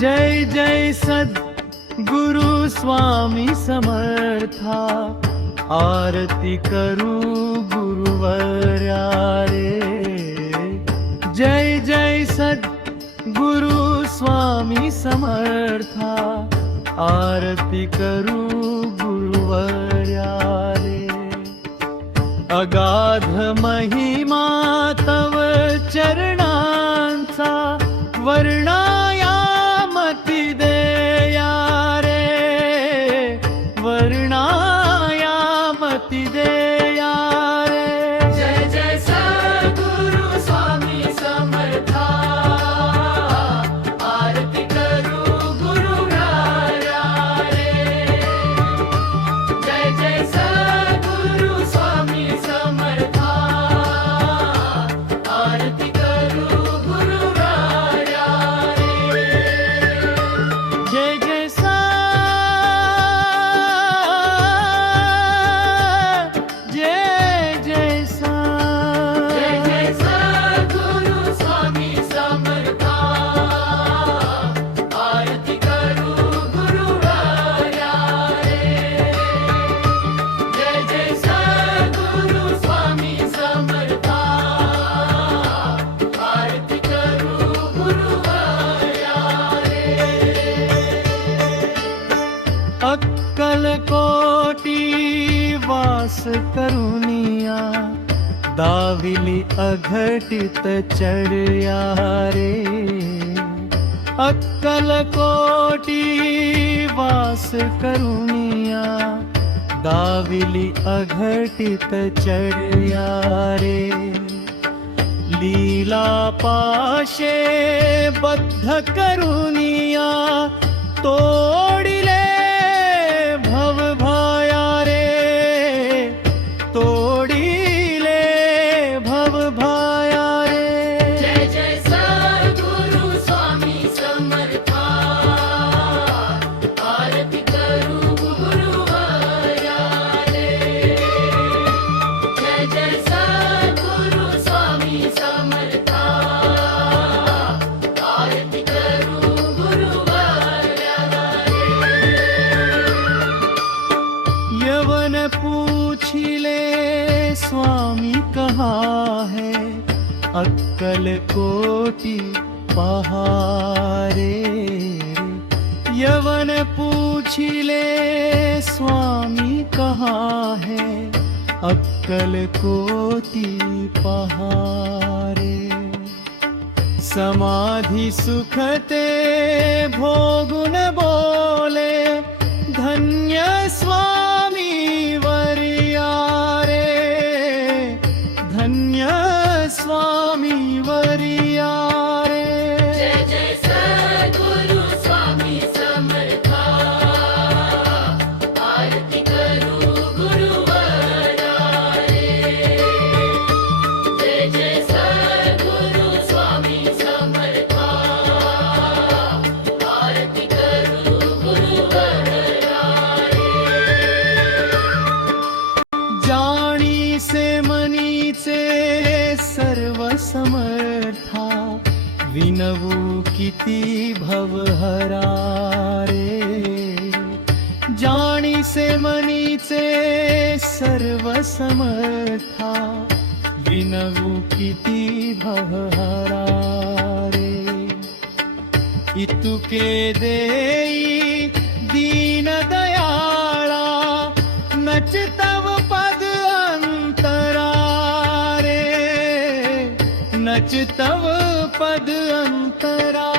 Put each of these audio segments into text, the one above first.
जय जय सद्गुरु स्वामी समर्था, आरती करू गुरुवर्या रे। जय जय सद्गुरु स्वामी समर्था, आरती करू गुरुवर्या रे। अगाध महिमा तव चरणांचा, वर्णाया मती देया रे, वर्णाया मती देया रे। जय जय सद्गुरु स्वामी समर्था, आरती करू गुरुराया रे। जय जय सद्गुरु स्वामी समर्था, आरती करू गुरुराया रे। जय जय सा, जय जय सा, जय जय सद्गुरु स्वामी समर्था, आरती करू गुरुराया रे। जय जय सद्गुरु स्वामी समर्था, आरती करू गुरुराया रे। अक्कलकोटी वास करुनिया, दाविली अघटित चढ़या रे। अक्कलकोटी वास करुनिया, दाविली अघटित चढ़या रे। लीला पाशे बद्ध करुनिया, तोडिले भव भाया रे, तोडिले भव भाया रे। जय जय सद्गुरु स्वामी समर्था, आरती करू गुरुवाया रे। जय जय सद्गुरु स्वामी समर्था, आरती करू गुरुवाया रे। यवन पूछिले स्वामी कहाँ है, अक्कल कोटि पहारे। यवन पूछिले स्वामी कहाँ है, अक्कल कोटि पहारे। समाधि सुखते भोगुन बोले, धन्य स्वामी वरिया रे, धन्य स्वामी वरिया रे। जय जय सद्गुरु स्वामी समर्था, आरती करू गुरुवाया रे। जय जय सद्गुरु स्वामी समर्था, आरती करू गुरुवाया रे। जाणी से मनीचे सर्व समर्था, विनवू किती भवहरा रे। जाणी से मनीचे सर्व समर्था, विनवू किती भवहरा रे। इतुके देई दीन दयाळा, नच तव पद अंतरा रे, नच तव पद अंतरा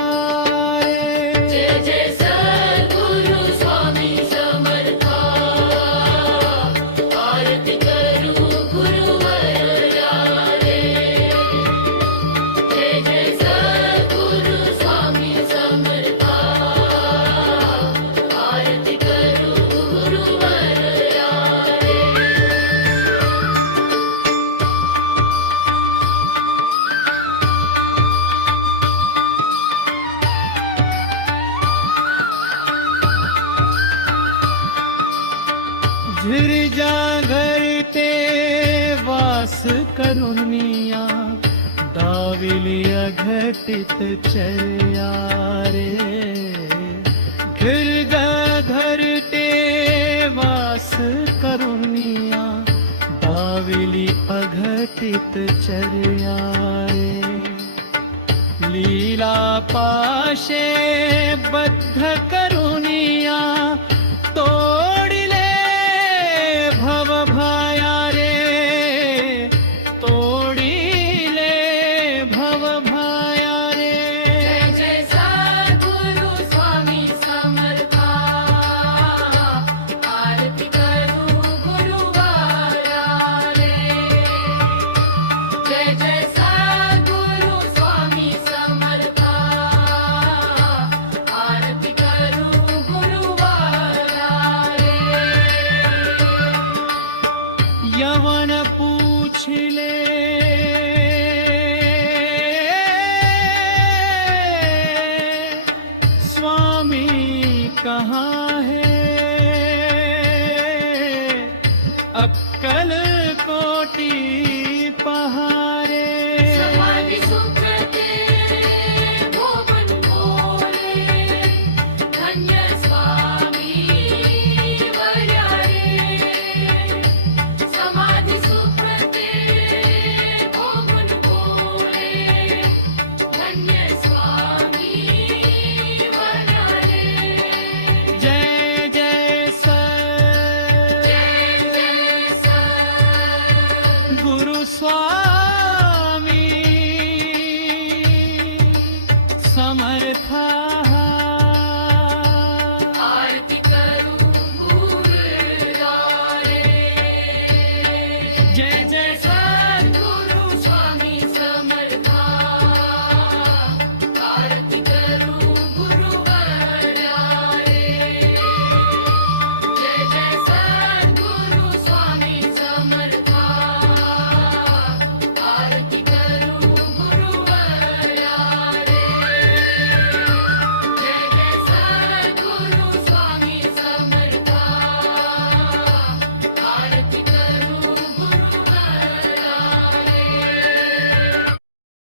रे। जय जय सद्गुरु स्वामी समर्था, आरती करू गुरुवाया रे। जय जय सद्गुरु स्वामी समर्था, आरती करू गुरुवाया रे। गिरजा घर ते वास करुनिया, दाविली अघटित चर्या रे दीर्घ घरटे वास करुनिया दाविली अघटित चर्या रे लीला पाशे बद्ध करुनिया